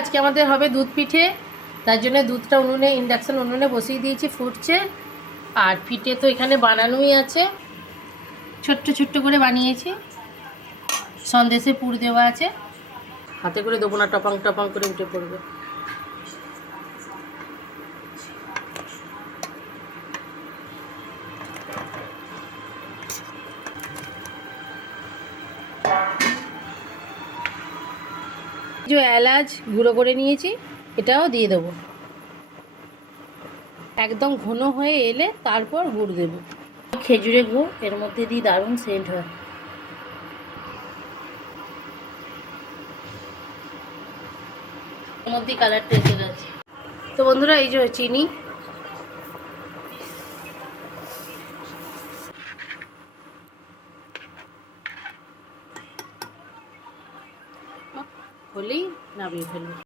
আজকে আমাদের হবে দুধ পিঠে। তার জন্য দুধটা ইন্ডাকশন উনুনে বসিয়ে দিয়েছি, ফুটছে। আর পিঠে তো এখানে বানানোই আছে, ছোট্ট ছোট্ট করে বানিয়েছি। সন্দেশে পুর দেওয়া আছে, হাতে করে দেবো না, টপাং টপাং করে উঠে পড়বে। যে এলাচ গুঁড়ো করে নিয়েছি, এটাও দিয়ে দেবো। একদম ঘন হয়ে এলে তারপর গুড় দেবো। খেজুরের গুড় এর মধ্যে দিয়ে দারুণ সেন্ট হয়। এর মধ্যে কালারটা এসে গেছে। তো বন্ধুরা, এই যে চিনি, হলেই নামিয়ে ফেলবো।